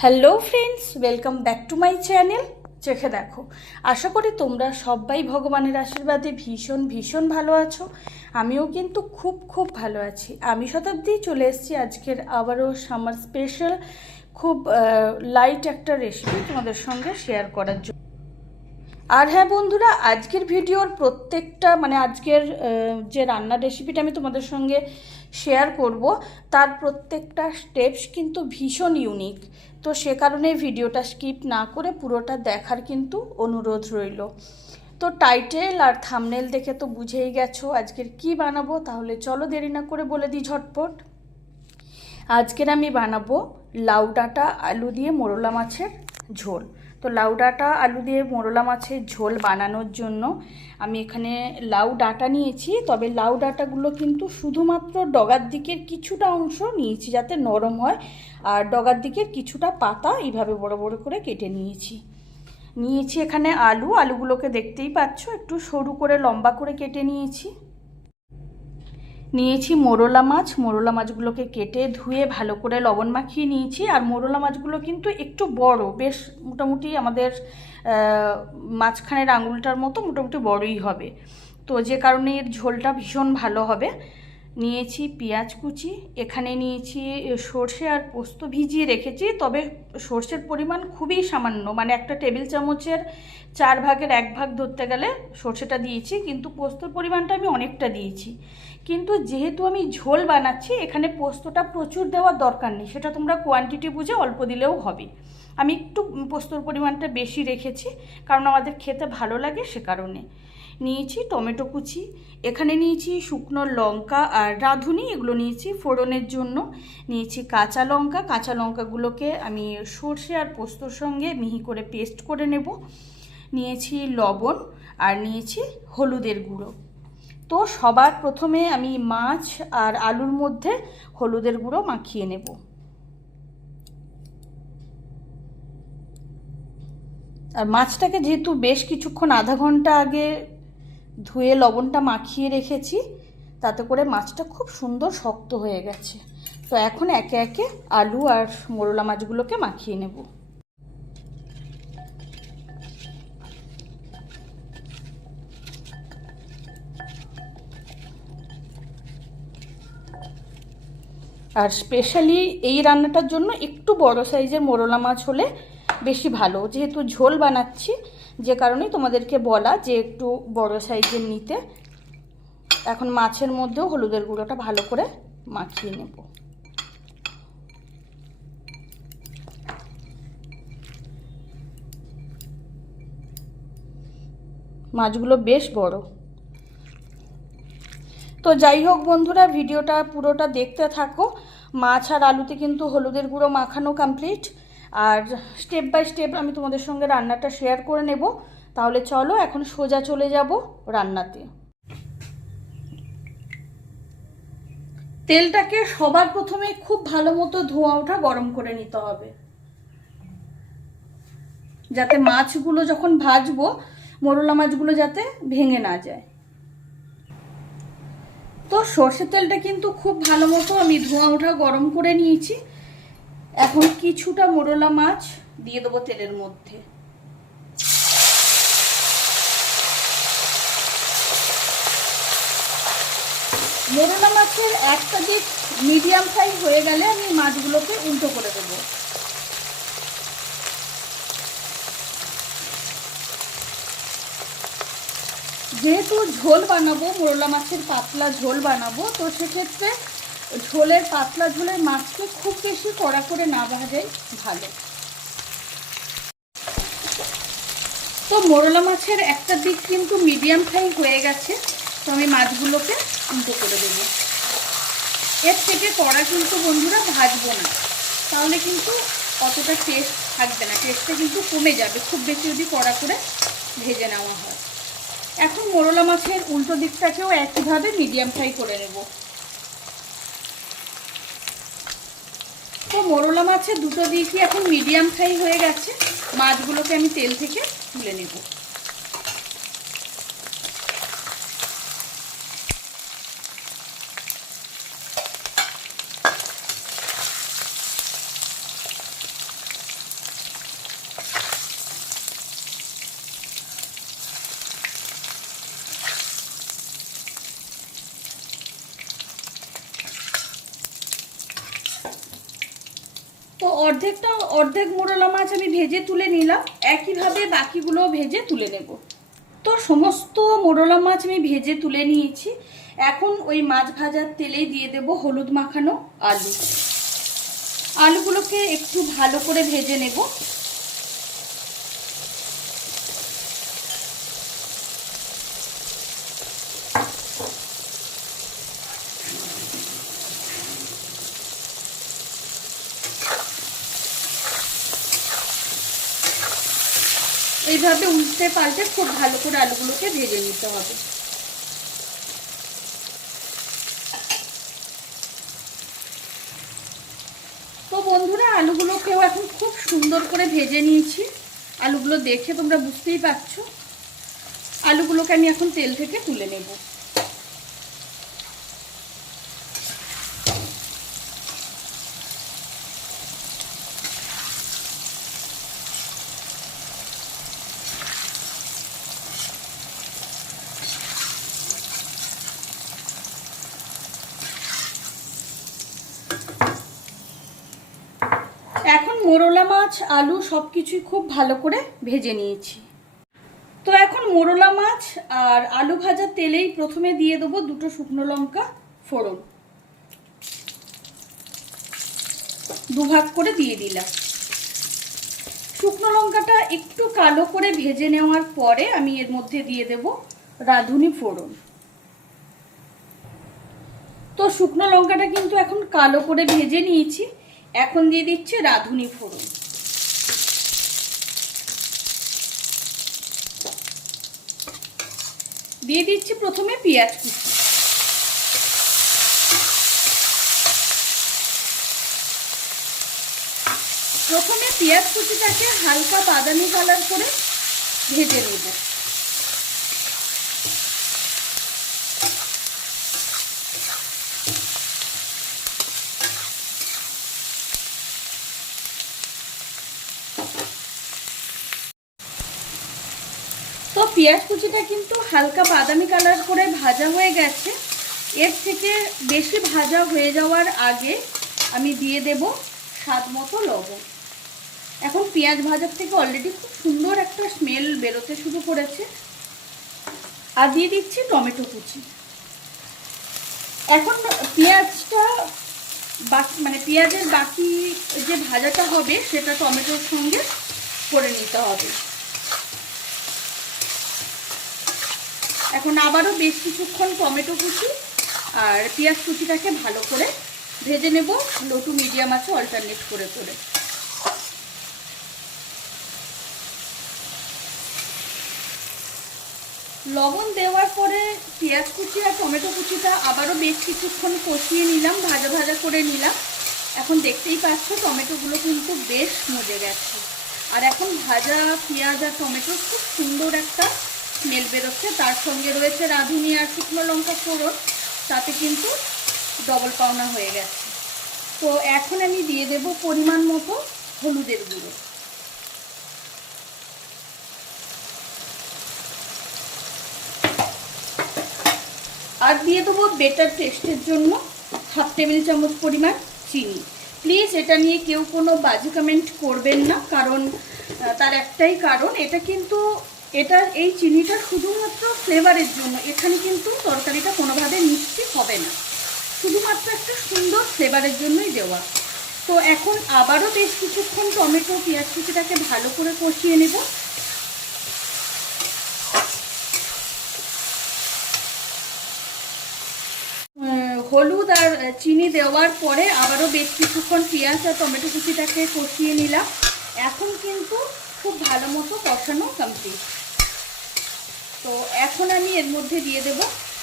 Hello friends, welcome back to my channel চেখে দেখো। আশা করি তোমরা সবাই ভগবানের আশীর্বাদে ভীষণ ভীষণ ভালো আছো। আমিও কিন্তু খুব ভালো আছি। আমি শতাব্দী চলে এসেছি আজকের আবারও সামার স্পেশাল খুব লাইট একটা রেসিপি তোমাদের সঙ্গে শেয়ার করার জন্য। আর হ্যাঁ বন্ধুরা, আজকের ভিডিওর প্রত্যেকটা আজকের যে রান্নার রেসিপিটা আমি তোমাদের সঙ্গে শেয়ার করব তার প্রত্যেকটা স্টেপস কিন্তু ভীষণ ইউনিক। তো সে কারণে ভিডিওটা স্কিপ না করে পুরোটা দেখার কিন্তু অনুরোধ রইল। তো টাইটেল আর থাম্বনেল দেখে তো বুঝেই গেছো আজকের কি বানাবো। তাহলে চলো দেরি না করে বলে দিই ঝটপট। আজকের আমি বানাবো লাউ ডাঁটা আলু দিয়ে মোরলা মাছের ঝোল। তো লাউ ডাঁটা আলু দিয়ে মোরলা মাছের ঝোল বানানোর জন্য আমি এখানে লাউ ডাঁটা নিয়েছি। তবে লাউ ডাঁটাগুলো কিন্তু শুধুমাত্র ডগার দিকের কিছুটা অংশ নিয়েছি যাতে নরম হয়, আর ডগার দিকের কিছুটা পাতা এইভাবে বড় বড় করে কেটে নিয়েছি এখানে আলুগুলোকে দেখতেই পাচ্ছ একটু সরু করে লম্বা করে কেটে নিয়েছি মোরলা মাছগুলোকে কেটে ধুয়ে ভালো করে লবণ মাখিয়ে নিয়েছি। আর মোরলা মাছগুলো কিন্তু একটু বড়, বেশ মোটামুটি আমাদের মাঝখানের আঙুলটার মতো মোটামুটি বড়ই হবে, তো যে কারণে এর ঝোলটা ভীষণ ভালো হবে। নিয়েছি পেঁয়াজ কুচি, এখানে নিয়েছি সর্ষে আর পোস্ত ভিজিয়ে রেখেছি। তবে সর্ষের পরিমাণ খুবই সামান্য, একটা টেবিল চামচের 1/4 ধরতে গেলে সর্ষেটা দিয়েছি, কিন্তু পোস্তর পরিমাণটা আমি অনেকটা দিয়েছি। কিন্তু যেহেতু আমি ঝোল বানাচ্ছি এখানে পোস্তটা প্রচুর দেওয়ার দরকার নেই, সেটা তোমরা কোয়ান্টিটি বুঝে অল্প দিলেও হবে। আমি একটু পোস্তর পরিমাণটা বেশি রেখেছি কারণ আমাদের খেতে ভালো লাগে, সে কারণে। নিয়েছি টমেটো কুচি, এখানে নিয়েছি শুকনো লঙ্কা আর রাঁধুনি, এগুলো নিয়েছি ফোড়নের জন্য। নিয়েছি কাঁচা লঙ্কাগুলোকে আমি সর্ষে আর পোস্তর সঙ্গে মিহি করে পেস্ট করে নেব। নিয়েছি লবণ আর নিয়েছি হলুদের গুঁড়ো। তো সবার প্রথমে আমি মাছ আর আলুর মধ্যে হলুদের গুঁড়ো মাখিয়ে নেব। আর মাছটাকে যেহেতু বেশ কিছুক্ষণ আধা ঘন্টা আগে ধুয়ে লবণটা মাখিয়ে রেখেছি, তাতে করে মাছটা খুব সুন্দর শক্ত হয়ে গেছে। তো এখন একে একে আলু আর মোরলা মাছগুলোকে মাখিয়ে নেব। আর স্পেশালি এই রান্নাটার জন্য একটু বড় সাইজের মোরলা মাছ হলে বেশি ভালো, যেহেতু ঝোল বানাচ্ছি, যে কারণেই তোমাদেরকে বলা যে একটু বড় সাইজের নিতে। এখন মাছের মধ্যেও হলুদের গুঁড়োটা ভালো করে মাখিয়ে নেব। মাছগুলো বেশ বড়। তো যাই হোক বন্ধুরা, ভিডিওটা পুরোটা দেখতে থাকো। মাছ আর আলুতে কিন্তু হলুদের গুঁড়ো মাখানো কমপ্লিট, আর স্টেপ বাই স্টেপ আমি তোমাদের সঙ্গে রান্নাটা শেয়ার করে নেব। তাহলে চলো এখন সোজা চলে যাব রান্নাতে। তেলটাকে সবার প্রথমে খুব ভালো মতো ধোঁয়া ওঠা গরম করে নিতে হবে, যাতে মাছগুলো যখন ভাজবো মোরলা মাছগুলো যাতে ভেঙে না যায়। তো সর্ষের তেলটা কিন্তু খুব ভালো মতো আমি ধোঁয়া ওঠা গরম করে নিয়েছি। এখন কিছুটা মোরলা মাছ দিয়ে দেবো তেলের মধ্যে। মোরলা মাছের একটা দিক মিডিয়াম ফ্রাই হয়ে গেলে আমি মাছগুলোকে উল্টো করে দেবো। যেহেতু ঝোল বানাবো, মোরলা মাছের পাতলা ঝোল বানাবো, তো সেক্ষেত্রে পাতলা ঝোলের মাছকে খুব বেশি কড়া করে না ভাজাই ভালো। তো মোরলা মাছের একটা দিক কিন্তু মিডিয়াম ফ্রাই হয়ে গেছে, তো আমি মাছগুলোকে উল্টো করে দেবো। এর থেকে কড়া কিন্তু বন্ধুরা ভাজবো না, তাহলে কিন্তু অতটা টেস্ট থাকবে না, টেস্টটা কিন্তু কমে যাবে খুব বেশি যদি কড়া করে ভেজে নেওয়া হয়। এখন মোরলা মাছের উল্টো দিকটাকেও একইভাবে মিডিয়াম ফ্রাই করে নেব। তো মোরলা মাছের দুটো দিকই এখন মিডিয়াম ফ্রাই হয়ে গেছে, মাছগুলোকে আমি তেল থেকে তুলে নেব। তো অর্ধেক মোরলা মাছ আমি ভেজে তুলে নিলাম, একইভাবে বাকিগুলো ভেজে তুলে নেব। তো সমস্ত মোরলা মাছ আমি ভেজে তুলে নিয়েছি। এখন ওই মাছ ভাজার তেলেই দিয়ে দেব হলুদ মাখানো আলু। আলুগুলোকে একটু ভালো করে ভেজে নেব। এইভাবে উল্টে পাল্টে খুব ভালো করে আলুগুলোকে ভেজে নিতে হবে। তো বন্ধুরা, আলুগুলোকেও এখন খুব সুন্দর করে ভেজে নিয়েছি। আলুগুলো দেখে তোমরা বুঝতেই পারছো। আলুগুলোকে আমি এখন তেল থেকে তুলে নেব। এখন মোরলা মাছ আলু সব কিছুই খুব ভালো করে ভেজে নিয়েছি। তো এখন মোরলা মাছ আর আলু ভাজার তেলেই প্রথমে দিয়ে দেবো 2টো শুকনো লঙ্কা ফোড়ন। 2 ভাগ করে দিয়ে দিলাম। শুকনো লঙ্কাটা একটু কালো করে ভেজে নেওয়ার পরে আমি এর মধ্যে দিয়ে দেব রাঁধুনি ফোড়ন। তো শুকনো লঙ্কাটা কিন্তু এখন কালো করে ভেজে নিয়েছি। এখন দিয়ে দিচ্ছি রাঁধুনি ফোড়ন। দিয়ে দিচ্ছি প্রথমে পেঁয়াজ কুচি। প্রথমে পেঁয়াজ কুচিটাকে হালকা বাদামি কালার করে ভেজে নেব। তো পেঁয়াজ কুচিটা কিন্তু হালকা বাদামি কালার করে ভাজা হয়ে গেছে। এর থেকে বেশি ভাজা হয়ে যাওয়ার আগে আমি দিয়ে দেব স্বাদ মতো লবণ। এখন পেঁয়াজ ভাজার থেকে অলরেডি খুব সুন্দর একটা স্মেল বেরোতে শুরু করেছে। আর দিয়ে দিচ্ছি টমেটো কুচি। এখন পেঁয়াজটা পেঁয়াজের বাকি যে ভাজাটা হবে সেটা টমেটোর সঙ্গে করে নিতে হবে। এখন আবারও বেশ কিছুক্ষণ টমেটো কুচি আর পেঁয়াজ কুচিটাকে ভালো করে ভেজে নেব, লো টু মিডিয়াম আছে অল্টারনেট করে করে। লবণ দেওয়ার পরে পেঁয়াজ কুচি আর টমেটো কুচিটা আবারও বেশ কিছুক্ষণ কষিয়ে নিলাম, ভাজা ভাজা করে নিলাম। এখন দেখতেই পাচ্ছ টমেটোগুলো কিন্তু বেশ মজে গেছে। আর এখন ভাজা পেঁয়াজ আর টমেটো খুব সুন্দর একটা স্মেল বেরোচ্ছে। তার সঙ্গে রয়েছে রাঁধুনি আর শুকনো লঙ্কা ফোড়ন, তাতে কিন্তু ডবল পাওনা হয়ে গেছে। তো এখন আমি দিয়ে দেব পরিমাণ মতো হলুদের গুঁড়ো। আর দিয়ে দেবো বেটার টেস্টের জন্য 1/2 টেবিল চামচ পরিমাণ চিনি। প্লিজ এটা নিয়ে কেউ কোনো বাজে কমেন্ট করবেন না, কারণ তার একটাই কারণ, এই চিনিটা শুধুমাত্র ফ্লেভারের জন্য। এখানে কিন্তু তরকারিটা কোনোভাবে মিষ্টি হবে না, শুধুমাত্র একটা সুন্দর ফ্লেভারের জন্যই দেওয়া। তো এখন আবারও বেশ কিছুক্ষণ টমেটো পেঁয়াজ কুচিটাকে ভালো করে কষিয়ে নেব। হলুদ আর চিনি দেওয়ার পরে আবারও বেশ কিছুক্ষণ পেঁয়াজ আর টমেটো কুচিটাকে কষিয়ে নিলাম। এখন কিন্তু খুব ভালো মতো কষানো কমপ্লিট। তো এখন আমি এর মধ্যে দিয়ে দেব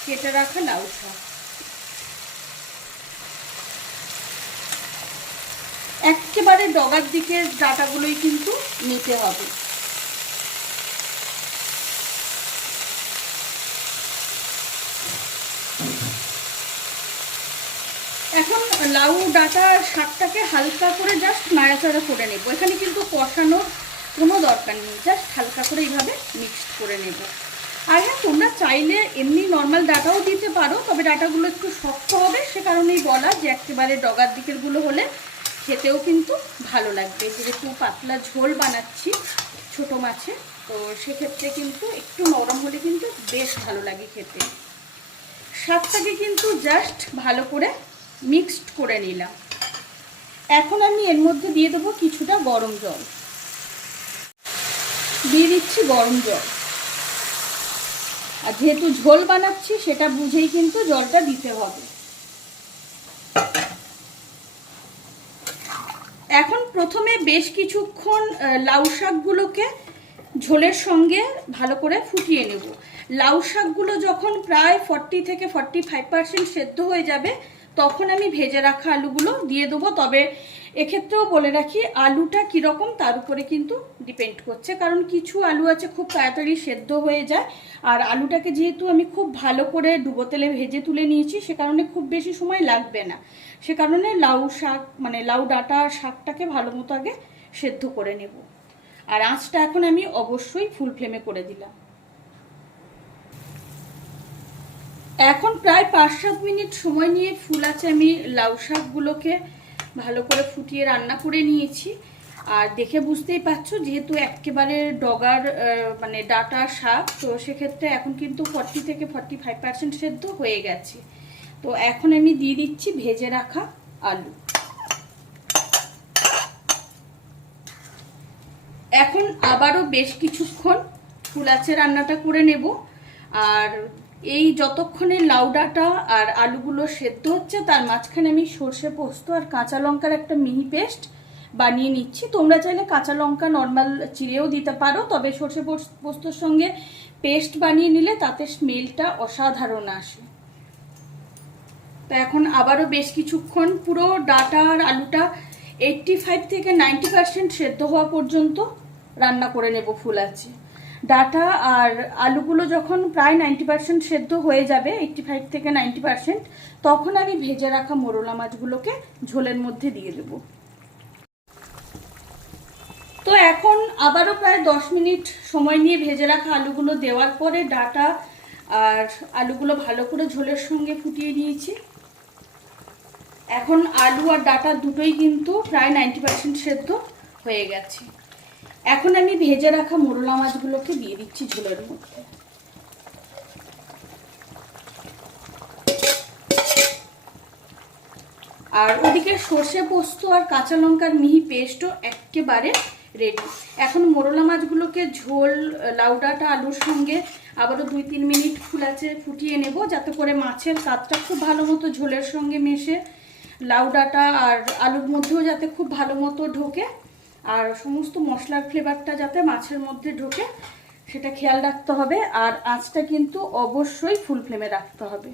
কেটে রাখা লাউ শাক। একেবারে ডগার দিকের ডাঁটাগুলোই কিন্তু নিতে হবে। এখন লাউ ডাঁটা শাকটাকে হালকা করে জাস্ট নাড়াচাড়া করে নেব। এখানে কিন্তু কষানোর কোনো দরকার নেই, জাস্ট হালকা করে এইভাবে মিক্সড করে নেব। আর হ্যাঁ, তোমরা চাইলে এমনি নর্মাল ডাঁটাও দিতে পারো, তবে ডাঁটাগুলো একটু শক্ত হবে, সে কারণেই বলা যে একেবারে ডগার দিকেরগুলো হলে খেতেও কিন্তু ভালো লাগবে। যেহেতু পাতলা ঝোল বানাচ্ছি ছোটো মাছে, তো সেক্ষেত্রে কিন্তু একটু নরম হলে কিন্তু বেশ ভালো লাগে খেতে। শাকটাকে কিন্তু জাস্ট ভালো করে মিক্সড করে নিলাম। এখন আমি এর মধ্যে দিয়ে দেবো কিছুটা গরম জল, দিয়ে দিচ্ছি গরম জল। আর যেহেতু ঝোল বানাচ্ছি সেটা বুঝেই কিন্তু জলটা দিতে হবে। এখন প্রথমে বেশ কিছুক্ষণ লাউ শাকগুলোকে ঝোলের সঙ্গে ভালো করে ফুটিয়ে নেব। লাউ শাকগুলো যখন প্রায় 40 থেকে 45% সেদ্ধ হয়ে যাবে তখন আমি ভেজে রাখা আলুগুলো দিয়ে দেবো। তবে এক্ষেত্রেও বলে রাখি, আলুটা কীরকম তার উপরে কিন্তু ডিপেন্ড করছে, কারণ কিছু আলু আছে খুব তাড়াতাড়ি সেদ্ধ হয়ে যায়, আর আলুটাকে যেহেতু আমি খুব ভালো করে ডুবো তেলে ভেজে তুলে নিয়েছি সে কারণে খুব বেশি সময় লাগবে না। সে কারণে লাউ শাক মানে লাউ ডাঁটা শাকটাকে ভালো মতো আগে সেদ্ধ করে নেব। আর আঁচটা এখন আমি অবশ্যই ফুল ফ্লেমে করে দিলাম। এখন প্রায় 5-7 মিনিট সময় নিয়ে ফুল আছে আমি লাউ শাকগুলোকে ভালো করে ফুটিয়ে রান্না করে নিয়েছি। আর দেখে বুঝতেই পারছো যেহেতু একেবারে ডগার মানে ডাঁটা শাক, তো সেক্ষেত্রে এখন কিন্তু 40 থেকে 45% সেদ্ধ হয়ে গেছে। তো এখন আমি দিয়ে দিচ্ছি ভেজে রাখা আলু। এখন আবারও বেশ কিছুক্ষণ ফুল আছে রান্নাটা করে নেব। আর এই যতক্ষণে লাউ ডাঁটা আর আলুগুলো সেদ্ধ হচ্ছে তার মাঝখানে আমি সর্ষে পোস্ত আর কাঁচা লঙ্কার একটা মিহি পেস্ট বানিয়ে নিচ্ছি। তোমরা চাইলে কাঁচা লঙ্কা নর্মাল চিড়েও দিতে পারো, তবে সর্ষে পোস্তর সঙ্গে পেস্ট বানিয়ে নিলে তাতে স্মেলটা অসাধারণ আসে। তো এখন আবারও বেশ কিছুক্ষণ পুরো ডাঁটা আর আলুটা 85 থেকে 90% সেদ্ধ হওয়া পর্যন্ত রান্না করে নেব ফুল আছে। ডাঁটা আর আলুগুলো যখন প্রায় 90% সেদ্ধ হয়ে যাবে, 85 থেকে 90%, তখন আমি ভেজে রাখা মোরলা মাছগুলোকে ঝোলের মধ্যে দিয়ে দেব। তো এখন আবারও প্রায় 10 মিনিট সময় নিয়ে ভেজে রাখা আলুগুলো দেওয়ার পরে ডাঁটা আর আলুগুলো ভালো করে ঝোলের সঙ্গে ফুটিয়ে নিয়েছি। এখন আলু আর ডাঁটা দুটোই কিন্তু প্রায় 90% সেদ্ধ হয়ে গেছে। এখন আমি ভেজে রাখা মোরলা মাছগুলোকে দিয়ে দিচ্ছি ঝোলের মধ্যে। আর ওদিকে সর্ষে পোস্ত আর কাঁচা লঙ্কার মিহি পেস্টও একেবারে রেডি। এখন মোরলা মাছগুলোকে ঝোল লাউ ডাঁটা আলুর সঙ্গে আবারও 2-3 মিনিট ফুল আছে ফুটিয়ে নেব, যাতে করে মাছের কাতটা খুব ভালো মতো ঝোলের সঙ্গে মেশে লাউ ডাঁটা আর আলুর মধ্যেও যাতে খুব ভালো মতো ঢোকে, আর সমস্ত মশলার ফ্লেভারটা যাতে মাছের মধ্যে ঢোকে সেটা খেয়াল রাখতে হবে। আর আঁচটা কিন্তু অবশ্যই ফুল ফ্লেমে রাখতে হবে।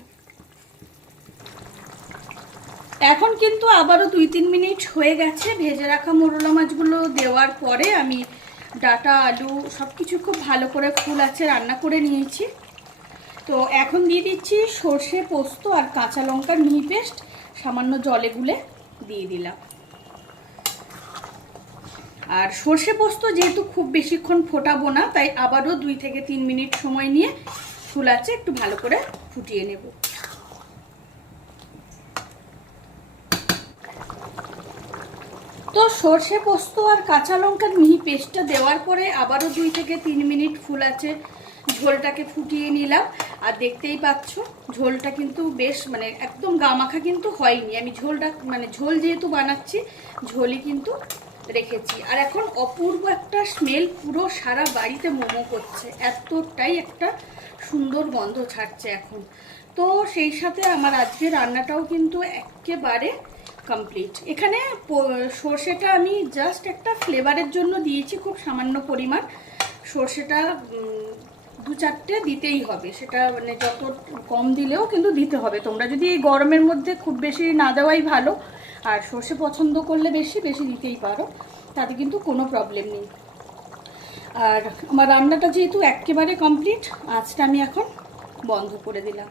এখন কিন্তু আবারও 2-3 মিনিট হয়ে গেছে ভেজে রাখা মোরলা মাছগুলো দেওয়ার পরে আমি ডাঁটা আলু সব কিছু খুব ভালো করে ফুল আছে রান্না করে নিয়েছি। তো এখন দিয়ে দিচ্ছি সর্ষে পোস্ত আর কাঁচা লঙ্কার মিহি পেস্ট, সামান্য জলে গুলে দিয়ে দিলাম। আর সর্ষে পোস্ত যেহেতু খুব বেশিক্ষণ ফোটাবো না, তাই আবারও 2 থেকে 3 মিনিট সময় নিয়ে ফুল আছে একটু ভালো করে ফুটিয়ে নেব। তো সর্ষে পোস্ত আর কাঁচা লঙ্কার মিহি পেস্টটা দেওয়ার পরে আবারও 2 থেকে 3 মিনিট ফুল আছে ঝোলটাকে ফুটিয়ে নিলাম। আর দেখতেই পাচ্ছ ঝোলটা কিন্তু বেশ মানে একদম গামাখা কিন্তু হয়নি। আমি ঝোলটা মানে ঝোল যেহেতু বানাচ্ছি ঝোলই কিন্তু রেখেছি। আর এখন অপূর্ব একটা স্মেল পুরো সারা বাড়িতে মোমো করছে, এতটাই একটা সুন্দর গন্ধ ছাড়ছে এখন। তো সেই সাথে আমার আজকে রান্নাটাও কিন্তু একেবারে কমপ্লিট। এখানে সর্ষেটা আমি জাস্ট একটা ফ্লেভারের জন্য দিয়েছি, খুব সামান্য পরিমাণ সর্ষেটা 2-4টে দিতেই হবে, সেটা মানে যত কম দিলেও কিন্তু দিতে হবে। তোমরা যদি এই গরমের মধ্যে খুব বেশি না দেওয়াই ভালো, আর সর্ষে পছন্দ করলে বেশি বেশি দিতেই পারো, তাতে কিন্তু কোনো প্রবলেম নেই। আর আমার রান্নাটা যেহেতু একেবারে কমপ্লিট, আঁচটা আমি এখন বন্ধ করে দিলাম।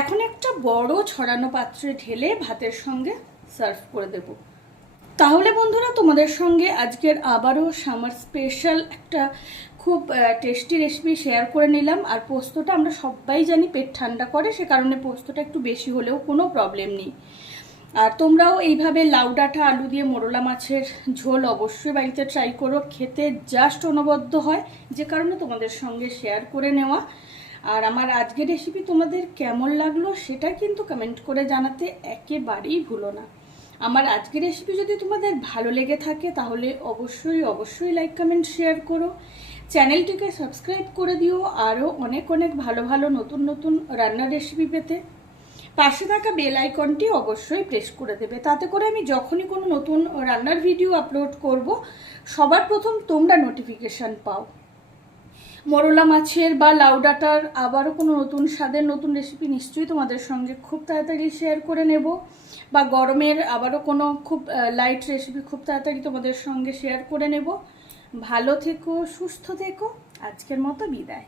এখন একটা বড় ছড়ানো পাত্রে ঢেলে ভাতের সঙ্গে সার্ভ করে দেব। তাহলে বন্ধুরা তোমাদের সঙ্গে আজকের আবারও সামার স্পেশাল একটা খুব টেস্টি রেসিপি শেয়ার করে নিলাম। আর পোস্তটা আমরা সবাই জানি পেট ঠান্ডা করে, সে কারণে পোস্তটা একটু বেশি হলেও কোনো প্রবলেম নেই। আর তোমরাও এইভাবে লাউ ডাঁটা আলু দিয়ে মোরলা মাছের ঝোল অবশ্যই বাড়িতে ট্রাই করো, খেতে জাস্ট অনবদ্য হয়, যে কারণে তোমাদের সঙ্গে শেয়ার করে নেওয়া। আর আমার আজকের রেসিপি তোমাদের কেমন লাগলো সেটা কিন্তু কমেন্ট করে জানাতে একেবারেই ভুলো না। আমার আজকের রেসিপি যদি তোমাদের ভালো লেগে থাকে তাহলে অবশ্যই অবশ্যই লাইক কমেন্ট শেয়ার করো, চ্যানেলটিকে সাবস্ক্রাইব করে দিও আরও অনেক অনেক ভালো ভালো নতুন নতুন রান্নার রেসিপি পেতে। পাশে থাকা বেল আইকনটি অবশ্যই প্রেস করে দেবে, তাতে করে আমি যখনই কোনো নতুন রান্নার ভিডিও আপলোড করব সবার প্রথম তোমরা নোটিফিকেশান পাও। মোরলা মাছের বা লাউ ডাঁটার আবারও কোনো নতুন স্বাদের নতুন রেসিপি নিশ্চয়ই তোমাদের সঙ্গে খুব তাড়াতাড়ি শেয়ার করে নেব, বা গরমের আবারও কোনো খুব লাইট রেসিপি খুব তাড়াতাড়ি তোমাদের সঙ্গে শেয়ার করে নেব। ভালো থেকো, সুস্থ থেকো, আজকের মতো বিদায়।